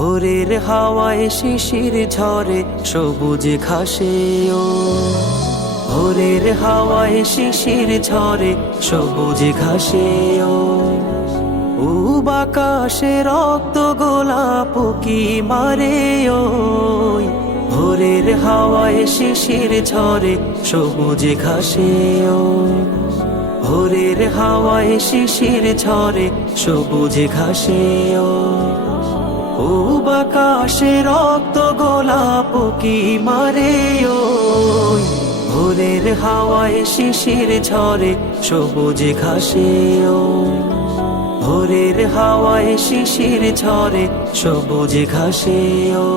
ভোরের হাওয়ায় শিশির ঝরে সবুজ ঘাসে ও ভোরের হাওয়ায় শিশির ঝরে সবুজ ঘাসে ও বাকাশে রক্ত গোলাপ কি মারে ওই ভোরের হাওয়ায় শিশির ঝরে সবুজ ঘাসে ও ভোরের হাওয়ায় শিশির ঝরে সবুজ ঘাসে ও বাকাশে রক্ত গোলাপ কি মারে ওই ভোরের হাওয়ায় শিশির ঝরে সবুজ ঘাসে ও ভোরের হাওয়ায় শিশির ঝরে সবুজ ঘাসে ও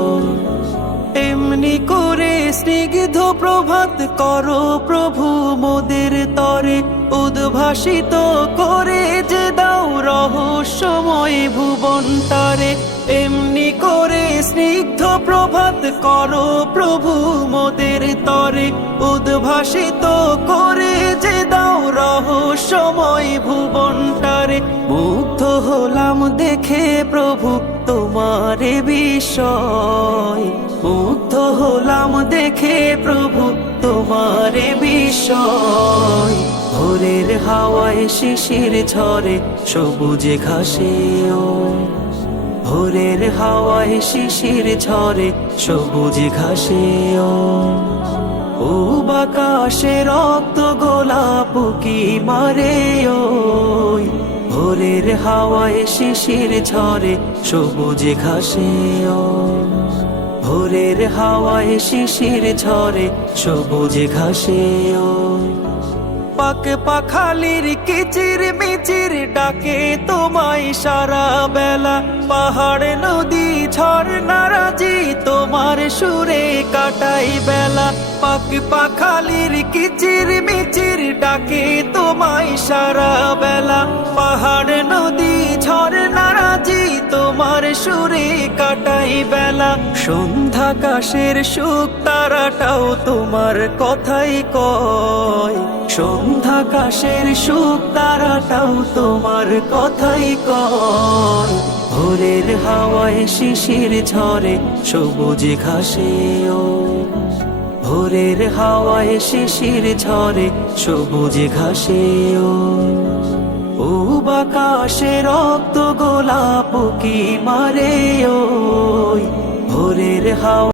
এমনি করে স্নিগ্ধ প্রভাত করো প্রভু মোদের তরে উদ্ভাসিত করে যে দাও রহস্যময় ভুবন তারে এমনি করে স্নিগ্ধ প্রভাত করো প্রভু মোদের তরে উদ্ভাসিত করে যে দাও রহস্যময় ভুবন তারে মুগ্ধ হলাম দেখে প্রভু তোমারে বিস্ময় মুগ্ধ হলাম দেখে প্রভু তোমারে বিস্ময় ভোরের হাওয়ায় শিশির ঝরে সবুজ ঘাসে ও ভোরের হাওয়ায় শিশির ঝরে সবুজ ঘাসে ও বাকাশে রক্ত গোলাপ কি মারে ওই ভোরের হাওয়ায় শিশির ঝরে সবুজ ঘাসে ও ভোরের হাওয়ায় শিশির ঝরে সবুজ ঘাসে ও পাক পাখালির কিচির মিচির ডাকে তোমায় সারা বেলা পাহাড় নদী ঝর্ণারাজি তোমার সুরে কাটাই বেলা পাক পাখালির কিচির মিচির ডাকে তোমায় সারা বেলা পাহাড় নদী ঝর্ণারাজি তোমার সুরে কাটাই বেলা সন্ধ্যাকাশের সুখ তারাটাও তোমার কথাই কয় সন্ধ্যাকাশের সুখ তারাটাও তোমার কথাই কয় ভোরের হাওয়ায় শিশির ঝরে সবুজ ঘাসে ও ভোরের হাওয়ায় শিশির ঝরে সবুজ ঘাসে ও বাকাশে রক্ত গোলাপ কি মারে ওই ভোরের হাওয়া